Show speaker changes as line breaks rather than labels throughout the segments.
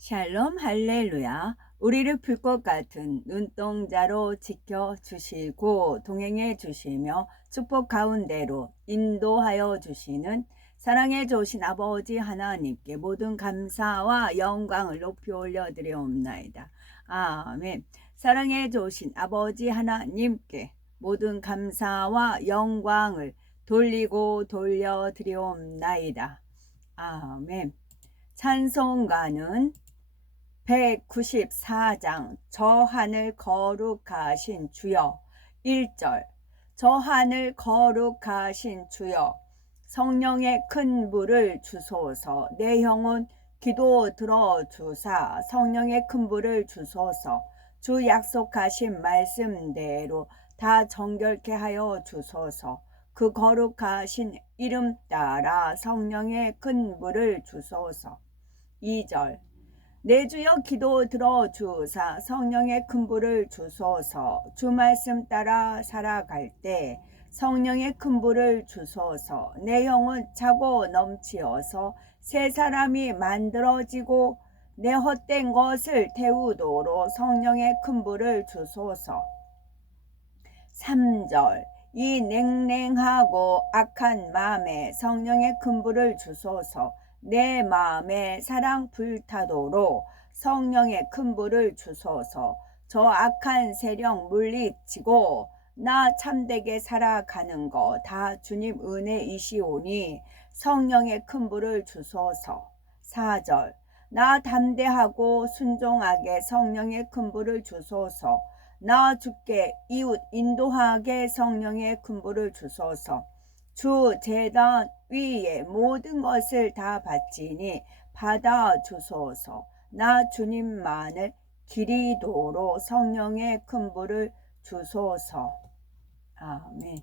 샬롬 할렐루야. 우리를 불꽃 같은 눈동자로 지켜 주시고 동행해 주시며 축복 가운데로 인도하여 주시는 사랑해 주신 아버지 하나님께 모든 감사와 영광을 높이 올려드리옵나이다. 아멘. 사랑해 주신 아버지 하나님께 모든 감사와 영광을 돌리고 돌려드리옵나이다. 아멘. 찬송가는 194장 저 하늘 거룩하신 주여. 1절 저 하늘 거룩하신 주여. 성령의 큰 불을 주소서. 내 영혼 기도 들어주사. 성령의 큰 불을 주소서. 주 약속하신 말씀대로 다 정결케 하여 주소서. 그 거룩하신 이름 따라 성령의 큰 불을 주소서. 2절 내 주여 기도 들어주사 성령의 큰 불을 주소서. 주 말씀 따라 살아갈 때 성령의 큰 불을 주소서. 내 영혼 차고 넘치어서 새 사람이 만들어지고 내 헛된 것을 태우도록 성령의 큰 불을 주소서. 3절 이 냉랭하고 악한 마음에 성령의 큰 불을 주소서 내 마음에 사랑 불타도록 성령의 큰 불을 주소서. 저 악한 세력 물리치고 나 참되게 살아가는 거 다 주님 은혜이시오니 성령의 큰 불을 주소서. 4절. 나 담대하고 순종하게 성령의 큰 불을 주소서. 나 주께 이웃 인도하게 성령의 큰 불을 주소서. 주 재단 위에 모든 것을 다 바치니 받아 주소서. 나 주님만을 기리도록 성령의 큰 불을 주소서. 아멘.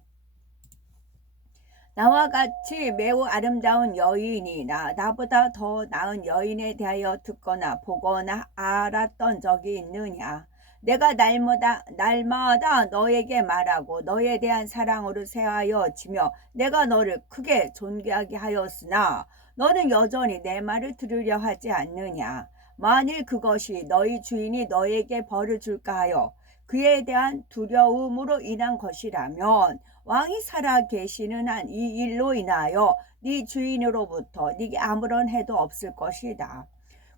나와 같이 매우 아름다운 여인이나 나보다 더 나은 여인에 대하여 듣거나 보거나 알았던 적이 있느냐 내가 날마다 날마다 너에게 말하고 너에 대한 사랑으로 세하여 지며 내가 너를 크게 존귀하게 하였으나 너는 여전히 내 말을 들으려 하지 않느냐 만일 그것이 너희 주인이 너에게 벌을 줄까 하여 그에 대한 두려움으로 인한 것이라면 왕이 살아 계시는 한 이 일로 인하여 네 주인으로부터 네게 아무런 해도 없을 것이다.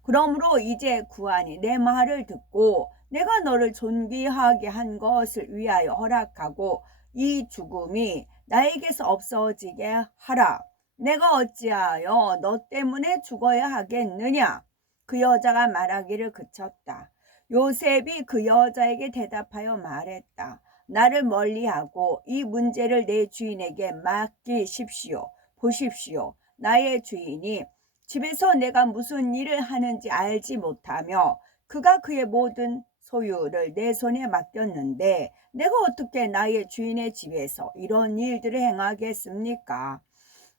그러므로 이제 구하니 내 말을 듣고 내가 너를 존귀하게 한 것을 위하여 허락하고 이 죽음이 나에게서 없어지게 하라. 내가 어찌하여 너 때문에 죽어야 하겠느냐? 그 여자가 말하기를 그쳤다. 요셉이 그 여자에게 대답하여 말했다. 나를 멀리하고 이 문제를 내 주인에게 맡기십시오. 보십시오. 나의 주인이 집에서 내가 무슨 일을 하는지 알지 못하며 그가 그의 모든 소유를 내 손에 맡겼는데 내가 어떻게 나의 주인의 집에서 이런 일들을 행하겠습니까?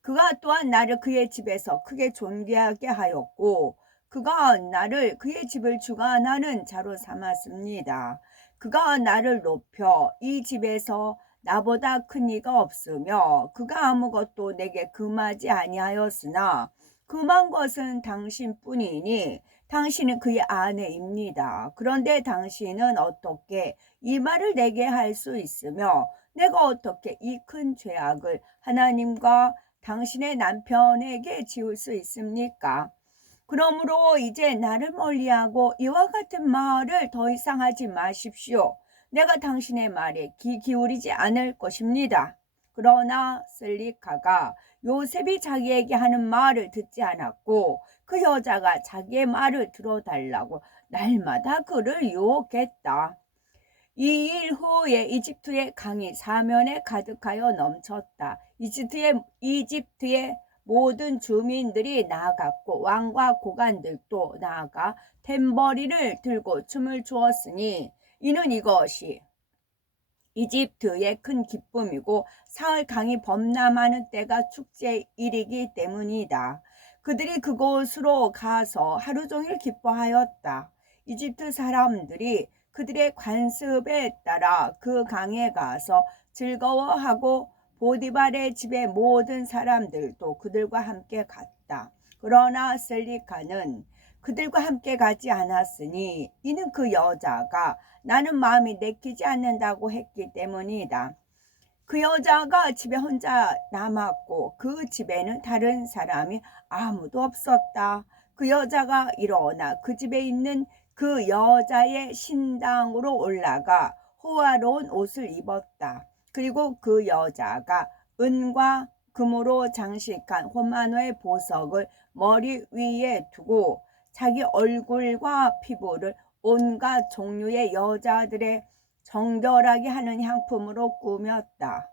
그가 또한 나를 그의 집에서 크게 존귀하게 하였고 그가 나를 그의 집을 주관하는 자로 삼았습니다. 그가 나를 높여 이 집에서 나보다 큰 이가 없으며 그가 아무것도 내게 금하지 아니하였으나 금한 것은 당신뿐이니 당신은 그의 아내입니다. 그런데 당신은 어떻게 이 말을 내게 할 수 있으며 내가 어떻게 이 큰 죄악을 하나님과 당신의 남편에게 지울 수 있습니까? 그러므로 이제 나를 멀리하고 이와 같은 말을 더 이상 하지 마십시오. 내가 당신의 말에 귀 기울이지 않을 것입니다. 그러나 슬리카가 요셉이 자기에게 하는 말을 듣지 않았고 그 여자가 자기의 말을 들어달라고 날마다 그를 유혹했다. 이 일 후에 이집트의 강이 사면에 가득하여 넘쳤다. 이집트의, 이집트의 모든 주민들이 나아갔고 왕과 고관들도 나아가 템버리를 들고 춤을 추었으니 이는 이것이 이집트의 큰 기쁨이고 사흘 강이 범람하는 때가 축제일이기 때문이다. 그들이 그곳으로 가서 하루 종일 기뻐하였다. 이집트 사람들이 그들의 관습에 따라 그 강에 가서 즐거워하고 보디발의 집의 모든 사람들도 그들과 함께 갔다. 그러나 셀리카는 그들과 함께 가지 않았으니 이는 그 여자가 나는 마음이 내키지 않는다고 했기 때문이다. 그 여자가 집에 혼자 남았고 그 집에는 다른 사람이 아무도 없었다. 그 여자가 일어나 그 집에 있는 그 여자의 신당으로 올라가 호화로운 옷을 입었다. 그리고 그 여자가 은과 금으로 장식한 호마노의 보석을 머리 위에 두고 자기 얼굴과 피부를 온갖 종류의 여자들의 정결하게 하는 향품으로 꾸몄다.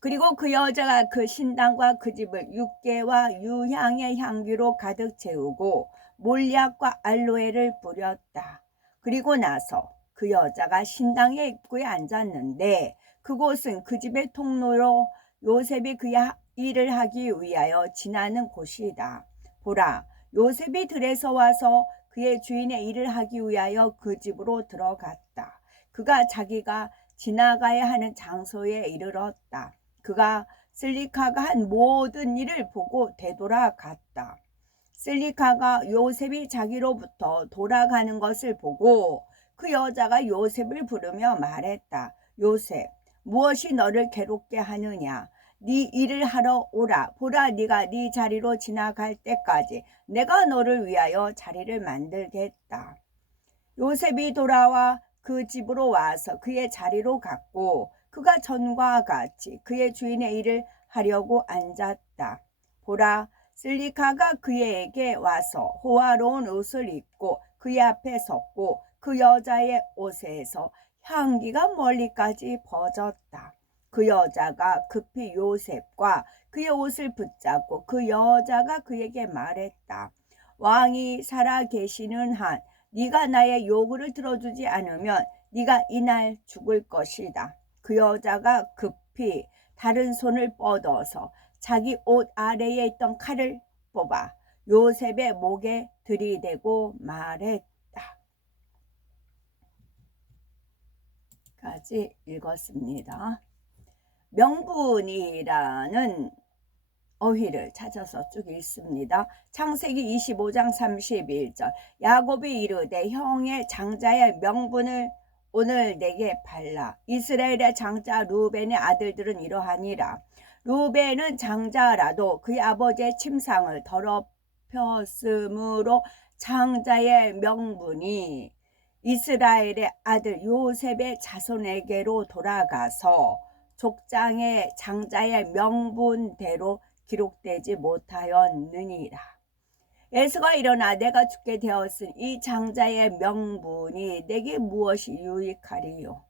그리고 그 여자가 그 신당과 그 집을 육개와 유향의 향기로 가득 채우고 몰약과 알로에를 뿌렸다. 그리고 나서 그 여자가 신당의 입구에 앉았는데 그곳은 그 집의 통로로 요셉이 그 일을 하기 위하여 지나는 곳이다. 보라, 요셉이 들에서 와서 그의 주인의 일을 하기 위하여 그 집으로 들어갔다. 그가 자기가 지나가야 하는 장소에 이르렀다. 그가 슬리카가 한 모든 일을 보고 되돌아갔다. 슬리카가 요셉이 자기로부터 돌아가는 것을 보고 그 여자가 요셉을 부르며 말했다. 요셉, 무엇이 너를 괴롭게 하느냐? 네 일을 하러 오라. 보라, 네가 네 자리로 지나갈 때까지 내가 너를 위하여 자리를 만들겠다. 요셉이 돌아와 그 집으로 와서 그의 자리로 갔고 그가 전과 같이 그의 주인의 일을 하려고 앉았다. 보라, 슬리카가 그에게 와서 호화로운 옷을 입고 그의 앞에 섰고 그 여자의 옷에서 향기가 멀리까지 퍼졌다. 그 여자가 급히 요셉과 그의 옷을 붙잡고 그 여자가 그에게 말했다. 왕이 살아 계시는 한 네가 나의 요구를 들어주지 않으면 네가 이날 죽을 것이다. 그 여자가 급히 다른 손을 뻗어서 자기 옷 아래에 있던 칼을 뽑아 요셉의 목에 들이대고 말했다. 까지 읽었습니다. 명분이라는 어휘를 찾아서 쭉 읽습니다. 창세기 25장 31절. 야곱이 이르되 형의 장자의 명분을 오늘 내게 발라. 이스라엘의 장자 루벤의 아들들은 이러하니라. 루벤은 장자라도 그의 아버지의 침상을 더럽혔으므로 장자의 명분이 이스라엘의 아들 요셉의 자손에게로 돌아가서 족장의 장자의 명분대로 기록되지 못하였느니라. 에스가 일어나 내가 죽게 되었으니 이 장자의 명분이 내게 무엇이 유익하리요.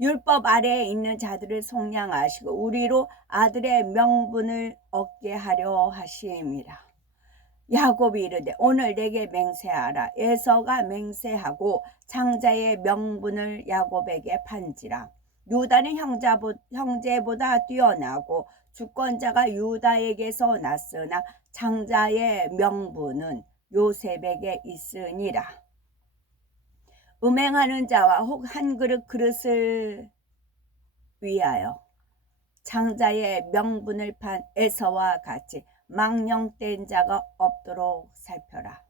율법 아래에 있는 자들을 속량하시고 우리로 아들의 명분을 얻게 하려 하심이라. 야곱이 이르되 오늘 내게 맹세하라. 에서가 맹세하고 장자의 명분을 야곱에게 판지라. 유다는 형제보다 뛰어나고 주권자가 유다에게서 났으나 장자의 명분은 요셉에게 있으니라. 음행하는 자와 혹 한 그릇 그릇을 위하여 장자의 명분을 판 에서와 같이 망령된 자가 없도록 살펴라.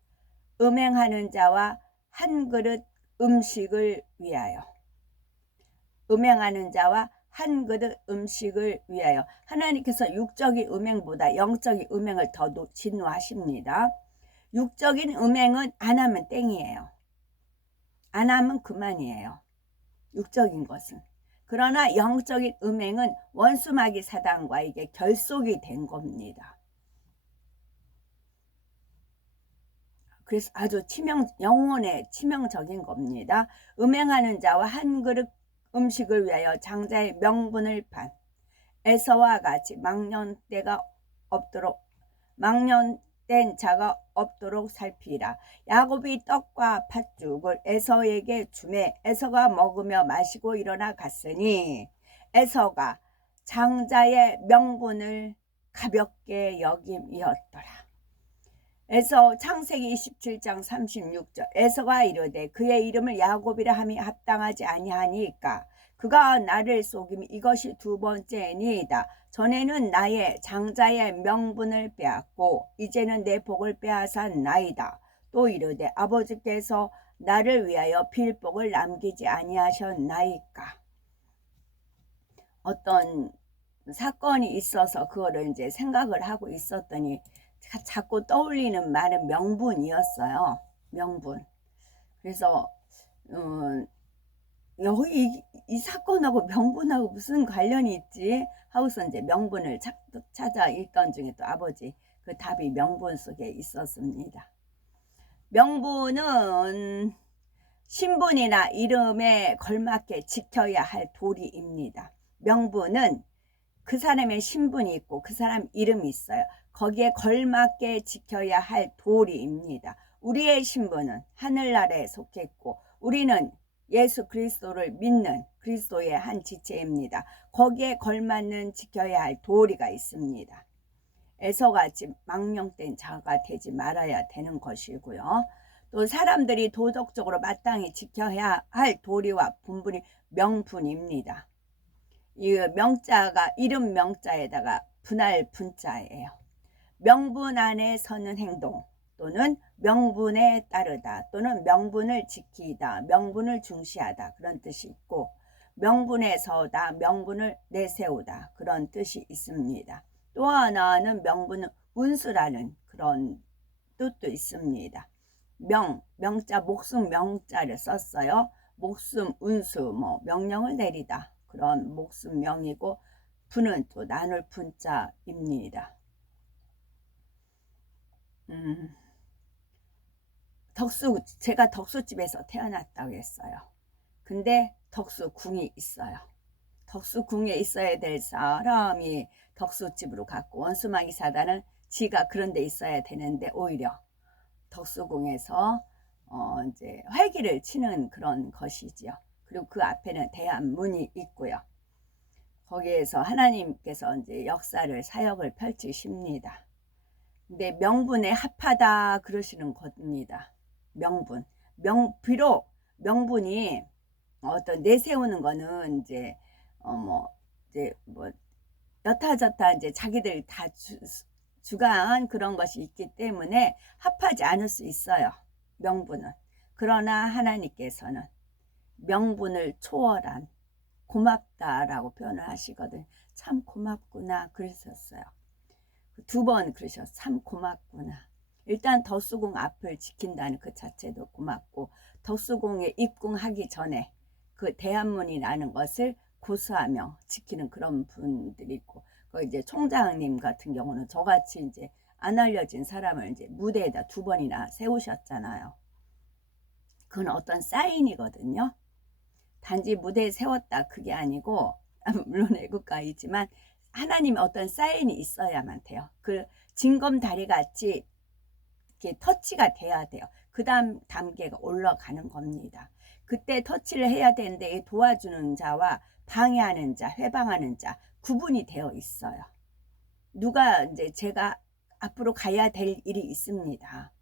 음행하는 자와 한 그릇 음식을 위하여 음행하는 자와 한 그릇 음식을 위하여 하나님께서 육적인 음행보다 영적인 음행을 더 진노하십니다. 육적인 음행은 안 하면 땡이에요. 안 하면 그만이에요. 육적인 것은. 그러나 영적인 음행은 원수마귀 사단과 이게 결속이 된 겁니다. 그래서 아주 치명 영혼의 치명적인 겁니다. 음행하는 자와 한 그릇 음식을 위하여 장자의 명분을 판 에서와 같이 망년때가 없도록 망년된 자가 없도록 살피라. 야곱이 떡과 팥죽을 에서에게 주매 에서가 먹으며 마시고 일어나 갔으니 에서가 장자의 명분을 가볍게 여김이었더라. 에서 창세기 27장 36절 에서가 이르되 그의 이름을 야곱이라 함이 합당하지 아니하니까 그가 나를 속임이 이것이 두 번째니이다. 전에는 나의 장자의 명분을 빼앗고 이제는 내 복을 빼앗은 나이다. 또 이르되 아버지께서 나를 위하여 빌복을 남기지 아니하셨나이까. 어떤 사건이 있어서 그거를 이제 생각을 하고 있었더니 자- 자꾸 떠올리는 말은 명분이었어요. 명분. 그래서 음, 여기 이, 이 사건하고 명분하고 무슨 관련이 있지? 하고서 이제 명분을 찾, 찾아 읽던 중에 또 아버지 그 답이 명분 속에 있었습니다. 명분은 신분이나 이름에 걸맞게 지켜야 할 도리입니다. 명분은 그 사람의 신분이 있고 그 사람 이름이 있어요. 거기에 걸맞게 지켜야 할 도리입니다. 우리의 신분은 하늘나라에 속했고 우리는 예수 그리스도를 믿는 그리스도의 한 지체입니다. 거기에 걸맞는 지켜야 할 도리가 있습니다. 에서같이 망령된 자가 되지 말아야 되는 것이고요. 또 사람들이 도덕적으로 마땅히 지켜야 할 도리와 분분이 명분입니다. 이 명자가 이름 명자에다가 분할 분자예요. 명분 안에 서는 행동 또는 명분에 따르다 또는 명분을 지키다 명분을 중시하다 그런 뜻이 있고 명분에 서다 명분을 내세우다 그런 뜻이 있습니다. 또 하나는 명분은 운수라는 그런 뜻도 있습니다. 명, 명자, 목숨 명자를 썼어요. 목숨, 운수, 뭐 명령을 내리다 그런 목숨 명이고 분은 또 나눌 분자입니다. 음, 덕수 제가 덕수집에서 태어났다고 했어요. 근데 덕수궁이 있어요. 덕수궁에 있어야 될 사람이 덕수집으로 갔고 원수마귀 사단은 지가 그런 데 있어야 되는데 오히려 덕수궁에서 어 이제 활기를 치는 그런 것이지요. 그리고 그 앞에는 대한문이 있고요. 거기에서 하나님께서 이제 역사를 사역을 펼치십니다. 근데 명분에 합하다 그러시는 겁니다. 명분. 명 비록 명분이 어떤 내세우는 거는 이제 어 뭐 이제 뭐 여타저타 이제 자기들 다 주, 주관 그런 것이 있기 때문에 합하지 않을 수 있어요. 명분은. 그러나 하나님께서는 명분을 초월한 고맙다라고 표현을 하시거든. 참 고맙구나 그러셨어요. 두 번 그러셔서 참 고맙구나. 일단 덕수궁 앞을 지킨다는 그 자체도 고맙고 덕수궁에 입궁하기 전에 그 대한문이라는 것을 고수하며 지키는 그런 분들이 있고 그 이제 총장님 같은 경우는 저같이 이제 안 알려진 사람을 이제 무대에다 두 번이나 세우셨잖아요. 그건 어떤 사인이거든요. 단지 무대에 세웠다 그게 아니고 물론 애국가이지만 하나님의 어떤 사인이 있어야만 돼요. 그 징검다리 같이 이렇게 터치가 돼야 돼요. 그 다음 단계가 올라가는 겁니다. 그때 터치를 해야 되는데 도와주는 자와 방해하는 자, 회방하는 자 구분이 되어 있어요. 누가 이제 제가 앞으로 가야 될 일이 있습니다.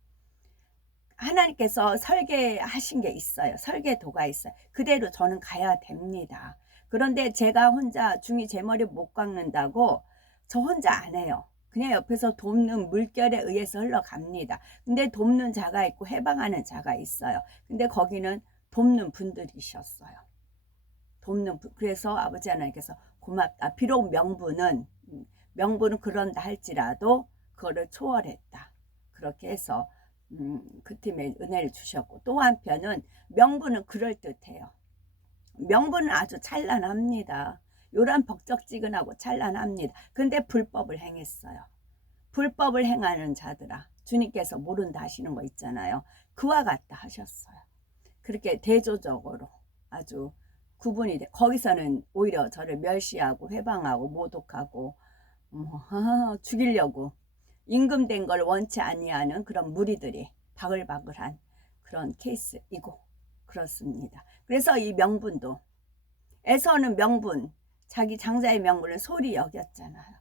하나님께서 설계하신 게 있어요. 설계도가 있어요. 그대로 저는 가야 됩니다. 그런데 제가 혼자 중이 제 머리 못 깎는다고 저 혼자 안 해요. 그냥 옆에서 돕는 물결에 의해서 흘러갑니다. 근데 돕는 자가 있고 해방하는 자가 있어요. 근데 거기는 돕는 분들이셨어요. 돕는 분. 그래서 아버지 하나님께서 고맙다. 비록 명분은 명분은 그런다 할지라도 그거를 초월했다. 그렇게 해서 음, 그 팀에 은혜를 주셨고 또 한편은 명분은 그럴 듯해요. 명분은 아주 찬란합니다. 요란 벅적지근하고 찬란합니다. 근데 불법을 행했어요. 불법을 행하는 자들아 주님께서 모른다 하시는 거 있잖아요. 그와 같다 하셨어요. 그렇게 대조적으로 아주 구분이 돼. 거기서는 오히려 저를 멸시하고 회방하고 모독하고 뭐, 아, 죽이려고 임금된 걸 원치 아니하는 그런 무리들이 바글바글한 그런 케이스이고 그렇습니다. 그래서 이 명분도 에서는 명분 자기 장자의 명분을 소리 여겼잖아요.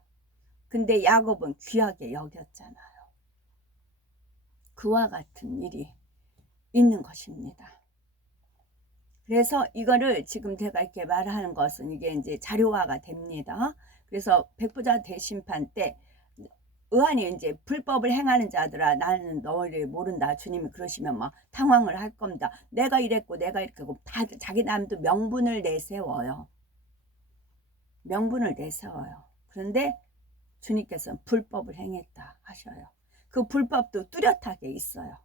근데 야곱은 귀하게 여겼잖아요. 그와 같은 일이 있는 것입니다. 그래서 이거를 지금 제가 이렇게 말하는 것은 이게 이제 자료화가 됩니다. 그래서 백부자 대심판 때 의안이 이제 불법을 행하는 자들아 나는 너를 모른다 주님이 그러시면 막 당황을 할 겁니다. 내가 이랬고 내가 이렇게 하고 다 자기 남도 명분을 내세워요. 명분을 내세워요. 그런데 주님께서는 불법을 행했다 하셔요. 그 불법도 뚜렷하게 있어요.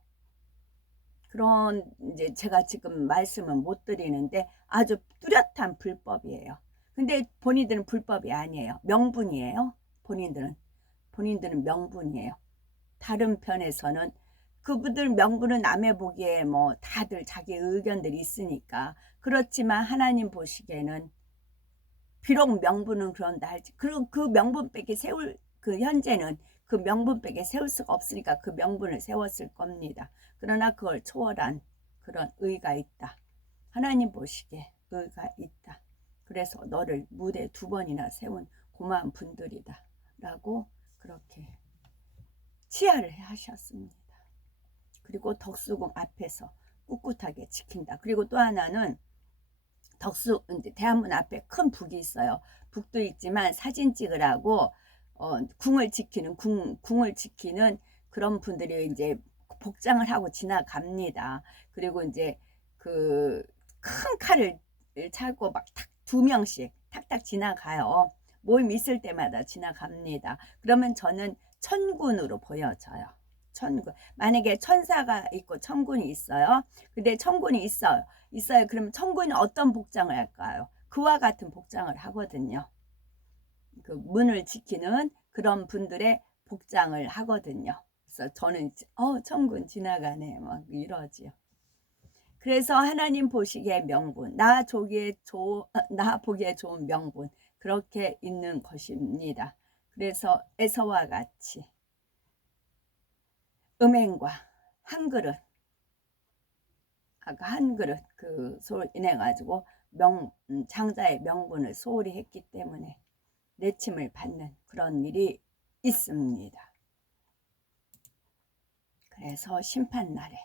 그런 이제 제가 지금 말씀은 못 드리는데 아주 뚜렷한 불법이에요. 근데 본인들은 불법이 아니에요. 명분이에요. 본인들은 본인들은 명분이에요. 다른 편에서는 그분들 명분은 남의 보기에 뭐 다들 자기 의견들이 있으니까 그렇지만 하나님 보시기에는 비록 명분은 그런다 할지 그리고 그 명분밖에 세울 그 현재는 그 명분밖에 세울 수가 없으니까 그 명분을 세웠을 겁니다. 그러나 그걸 초월한 그런 의가 있다. 하나님 보시기에 의가 있다. 그래서 너를 무대 두 번이나 세운 고마운 분들이다. 라고 그렇게 치하를 하셨습니다. 그리고 덕수궁 앞에서 꿋꿋하게 지킨다. 그리고 또 하나는 덕수 대한문 앞에 큰 북이 있어요. 북도 있지만 사진 찍으라고 어, 궁을 지키는 궁 궁을 지키는 그런 분들이 이제 복장을 하고 지나갑니다. 그리고 이제 그 큰 칼을 차고 막 탁 두 명씩 탁탁 지나가요. 모임 있을 때마다 지나갑니다. 그러면 저는 천군으로 보여져요. 천군. 만약에 천사가 있고 천군이 있어요. 근데 천군이 있어요. 있어요. 그러면 천군이 어떤 복장을 할까요? 그와 같은 복장을 하거든요. 그 문을 지키는 그런 분들의 복장을 하거든요. 그래서 저는 어 천군 지나가네 막 이러지요. 그래서 하나님 보시기에 명분, 나 조기에 조나 보기에 좋은 명분 그렇게 있는 것입니다. 그래서 에서와 같이 음행과 한 그릇 아까 한 그릇 그 소를 인해 가지고 명 음, 장자의 명분을 소홀히 했기 때문에 내침을 받는 그런 일이 있습니다. 그래서 심판날에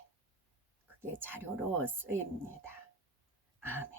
그게 자료로 쓰입니다. 아멘.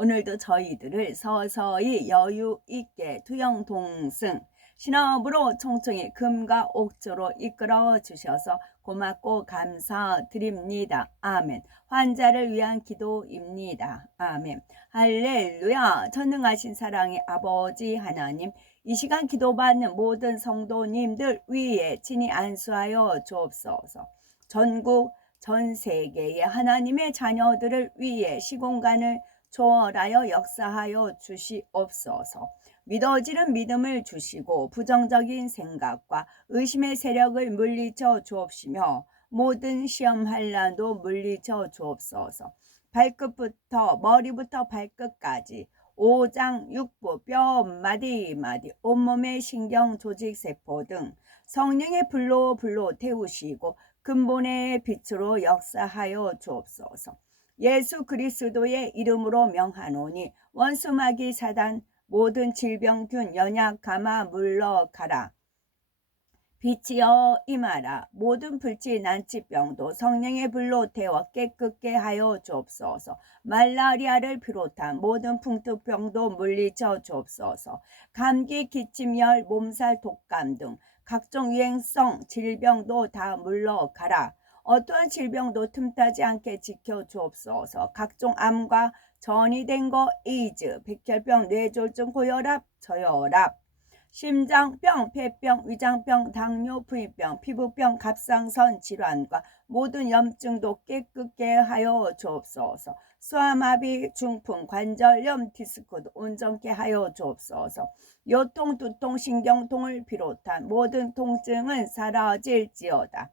오늘도 저희들을 서서히 여유 있게 투영동승 신업으로 총총히 금과 옥조로 이끌어 주셔서 고맙고 감사드립니다. 아멘. 환자를 위한 기도입니다. 아멘. 할렐루야. 전능하신 사랑의 아버지 하나님, 이 시간 기도받는 모든 성도님들 위에 친히 안수하여 주옵소서. 전국 전 세계의 하나님의 자녀들을 위해 시공간을 초월하여 역사하여 주시옵소서. 믿어지는 믿음을 주시고 부정적인 생각과 의심의 세력을 물리쳐 주옵시며 모든 시험 환란도 물리쳐 주옵소서. 발끝부터 머리부터 발끝까지 오장 육부 뼈 마디 마디 온몸의 신경 조직 세포 등 성령의 불로 불로 태우시고 근본의 빛으로 역사하여 주옵소서. 예수 그리스도의 이름으로 명하노니 원수마귀 사단 모든 질병균 연약 감아 물러가라. 빛이여 임하라. 모든 불치 난치병도 성령의 불로 태워 깨끗게 하여 주옵소서. 말라리아를 비롯한 모든 풍토병도 물리쳐 주옵소서. 감기, 기침열, 몸살, 독감 등 각종 유행성 질병도 다 물러가라. 어떠한 질병도 틈타지 않게 지켜 주옵소서. 각종 암과 전이 된 거, 에이즈, 백혈병, 뇌졸중, 고혈압, 저혈압, 심장병, 폐병, 위장병, 당뇨, 부위병, 피부병, 갑상선 질환과 모든 염증도 깨끗게 하여 주옵소서. 소아마비, 중풍, 관절염, 디스코도 온전케 하여 주옵소서. 요통, 두통, 신경통을 비롯한 모든 통증은 사라질지어다.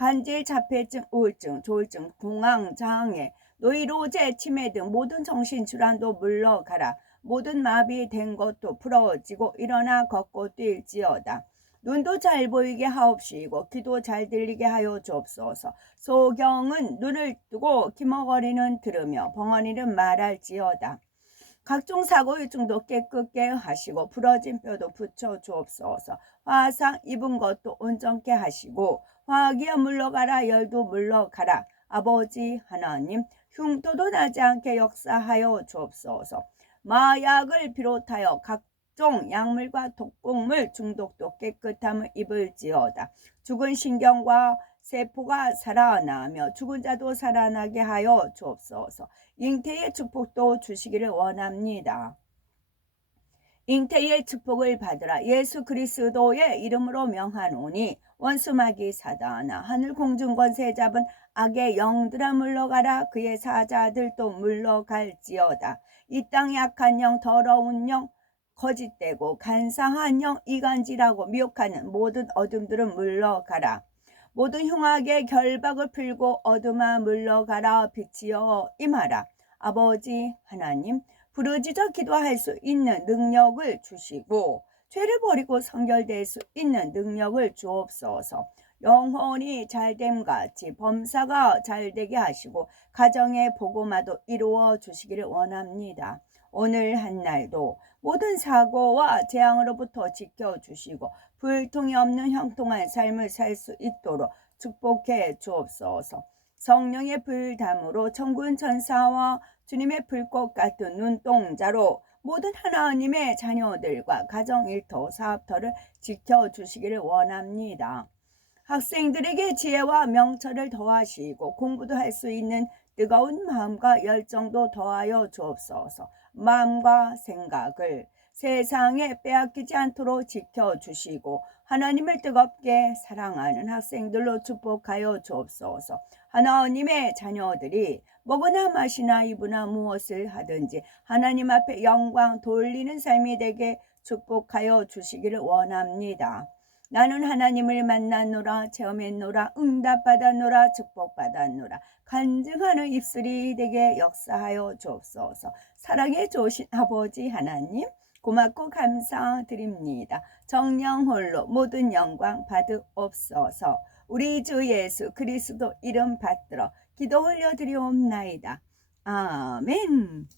간질, 자폐증, 우울증, 조울증, 공황, 장애, 노이로제, 치매 등 모든 정신질환도 물러가라. 모든 마비된 것도 풀어지고 일어나 걷고 뛸지어다. 눈도 잘 보이게 하옵시고 귀도 잘 들리게 하여 주옵소서. 소경은 눈을 뜨고 기머거리는 들으며 벙어리는 말할지어다. 각종 사고유증도 깨끗게 하시고 부러진 뼈도 붙여 주옵소서. 화상 입은 것도 온전케 하시고 화기야 물러가라 열도 물러가라. 아버지 하나님 흉터도 나지 않게 역사하여 주옵소서. 마약을 비롯하여 각종 약물과 독곡물 중독도 깨끗함을 입을지어다. 죽은 신경과 세포가 살아나며 죽은 자도 살아나게 하여 주옵소서. 잉태의 축복도 주시기를 원합니다. 잉태의 축복을 받으라. 예수 그리스도의 이름으로 명하노니 원수마귀 사단아 하늘 공중 권세 잡은 악의 영들아 물러가라. 그의 사자들도 물러갈지어다. 이 땅 약한 영 더러운 영 거짓되고 간사한 영 이간질하고 미혹하는 모든 어둠들은 물러가라. 모든 흉악의 결박을 풀고 어둠아 물러가라. 빛이여 임하라. 아버지 하나님 부르짖어 기도할 수 있는 능력을 주시고 죄를 버리고 성결될 수 있는 능력을 주옵소서. 영혼이 잘됨 같이 범사가 잘되게 하시고 가정의 복음화도 이루어 주시기를 원합니다. 오늘 한 날도 모든 사고와 재앙으로부터 지켜주시고 불통이 없는 형통한 삶을 살 수 있도록 축복해 주옵소서. 성령의 불담으로 천군 천사와 주님의 불꽃 같은 눈동자로 모든 하나님의 자녀들과 가정 일터 사업터를 지켜주시기를 원합니다. 학생들에게 지혜와 명철을 더하시고 공부도 할 수 있는 뜨거운 마음과 열정도 더하여 주옵소서. 마음과 생각을 세상에 빼앗기지 않도록 지켜주시고 하나님을 뜨겁게 사랑하는 학생들로 축복하여 주옵소서. 하나님의 자녀들이 먹으나 마시나 입으나 무엇을 하든지 하나님 앞에 영광 돌리는 삶이 되게 축복하여 주시기를 원합니다. 나는 하나님을 만났노라 체험했노라 응답받았노라 축복받았노라 간증하는 입술이 되게 역사하여 주옵소서 사랑해 주신 아버지 하나님 고맙고 감사드립니다. 정령 홀로 모든 영광 받으옵소서 우리 주 예수 그리스도 이름 받들어 기도 올려드리옵나이다. 아멘